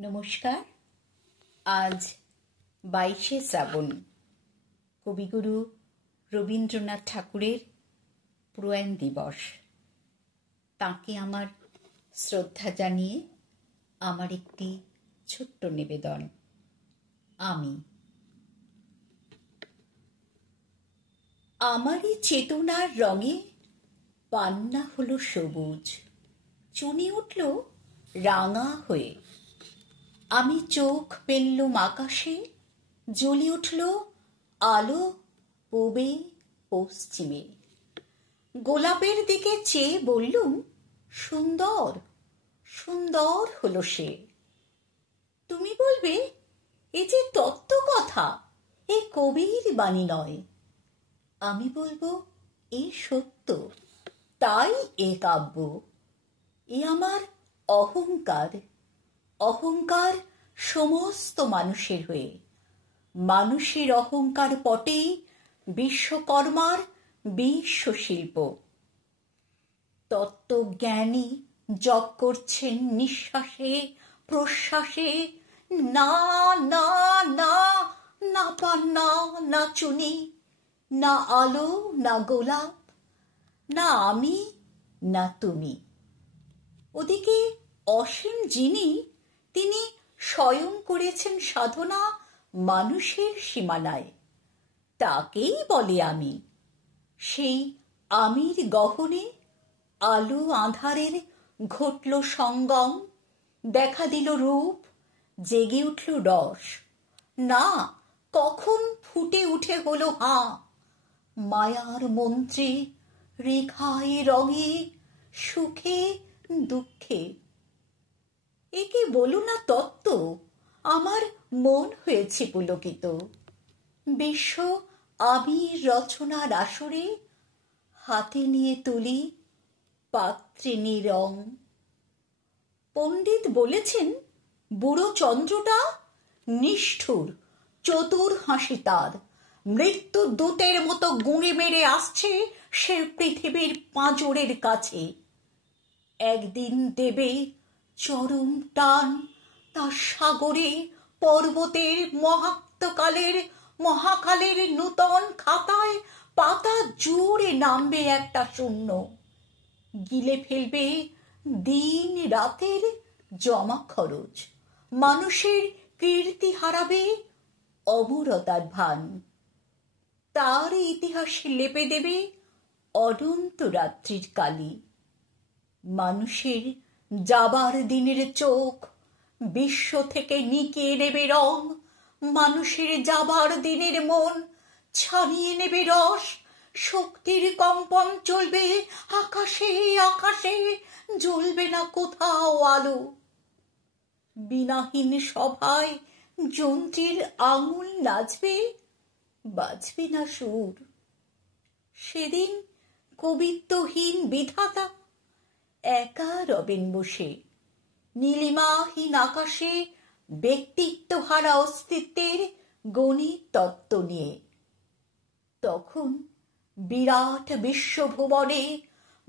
নমস্কার। আজ 22শে শ্রাবণ, কবিগুরু রবীন্দ্রনাথ ঠাকুরের প্রয়াণ দিবস। তাঁকে আমার শ্রদ্ধা জানিয়ে আমার একটি ছোট্ট নিবেদন। আমারই চেতনার রঙে পান্না হলো সবুজ, চুনি উঠল রাঙা হয়ে। আমি চোখ মেললুম আকাশে, জ্বলি উঠল আলো পূবে পশ্চিমে। গোলাপের দিকে চেয়ে বললুম, সুন্দর সুন্দর হলো সে। তুমি বলবে, এ যে তত্ত্ব কথা, এ কবির বাণী নয়। আমি বলবো, এ সত্য, তাই এ কাব্য। এ আমার অহংকার, অহংকার সমস্ত মানুষের হয়ে। মানুষের অহংকার পটেই বিশ্বকর্মার বিশ্বশিল্প। তত্ত্বজ্ঞানী জপ করছেন নিঃশ্বাসে প্রশ্বাসে, না না না, না পান্না না চুনি, না আলো না গোলাপ, না আমি না তুমি। ওদিকে অসীম যিনি, তিনি স্বয়ং করেছেন সাধনা মানুষের সীমানায়। তাকেই বলে আমি। সেই আমির গহনে আলো আঁধারের ঘটল সঙ্গম, দেখা দিল রূপ, জেগে উঠল রস। না, কখন ফুটে উঠে হলো হাঁ, মায়ার মন্ত্রে, রেখায় রঙে, সুখে দুঃখে। একে বলো না তত্ত্ব, আমার মন হয়েছে পুলকিত। বিশ্ব আবির রচনার আসরে হাতে নিয়ে তুলি পাত্রে নিরং। পণ্ডিত বলেছেন, বুড়ো চন্দ্রটা নিষ্ঠুর, চতুর হাসি তার। মৃত্যু দূতের মতো গুঁড়ে মেরে আসছে সে পৃথিবীর পাঁজরের কাছে। একদিন দেবে চরম টান তার সাগরে, পর্বতের মহাত্মকালের মহাকালের নূতন খাতায় পাতা জুড়ে নামবে একটা শূন্য। গিলে ফেলবে দিন রাতের জমা খরচ। মানুষের কীর্তি হারাবে অমরতার ভান। তার ইতিহাসে লেপে দেবে অনন্ত রাত্রির কালি। মানুষের যাবার দিনের চোখ বিশ্ব থেকে নিকিয়ে নেবে রং। মানুষের যাবার দিনের মন ছানিয়ে নেবে রস। শক্তির কম্পন চলবে আকাশে আকাশে, জ্বলবে না কোথাও আলো। বিনাহীন সভায় যন্ত্রীর আঙুল নাচবে, বাজবে না সুর। সেদিন কবিত্বহীন বিধাতা একা রবেন বসে, নীলিমাহীন আকাশে ব্যক্তিত্বহারা অস্তিত্বের গণিত তত্ত্ব নিয়ে। তখন বিরাট বিশ্বভুবনে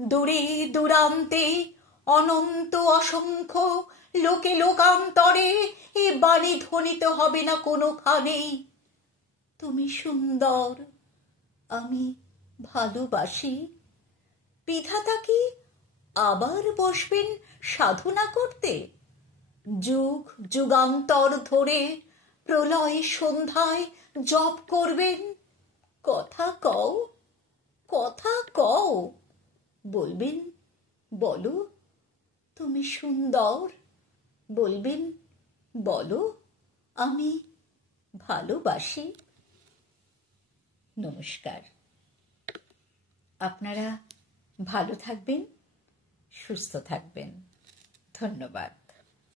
দূরে দূরান্তে অনন্ত অসংখ্য লোকে লোকান্তরে এ বাণী ধ্বনিত হবে না কোনোখানেই, তুমি সুন্দর, আমি ভালোবাসি। বিধাতা কি আবার বসবেন সাধনা করতে? যুগ যুগান্তর ধরে প্রলয় সন্ধ্যায় জপ করবেন, কথা কও, কথা কও। বলবেন, বলো তুমি সুন্দর। বলবেন, বলো আমি ভালোবাসি। নমস্কার। আপনারা ভালো থাকবেন, সুস্থ থাকবেন। ধন্যবাদ।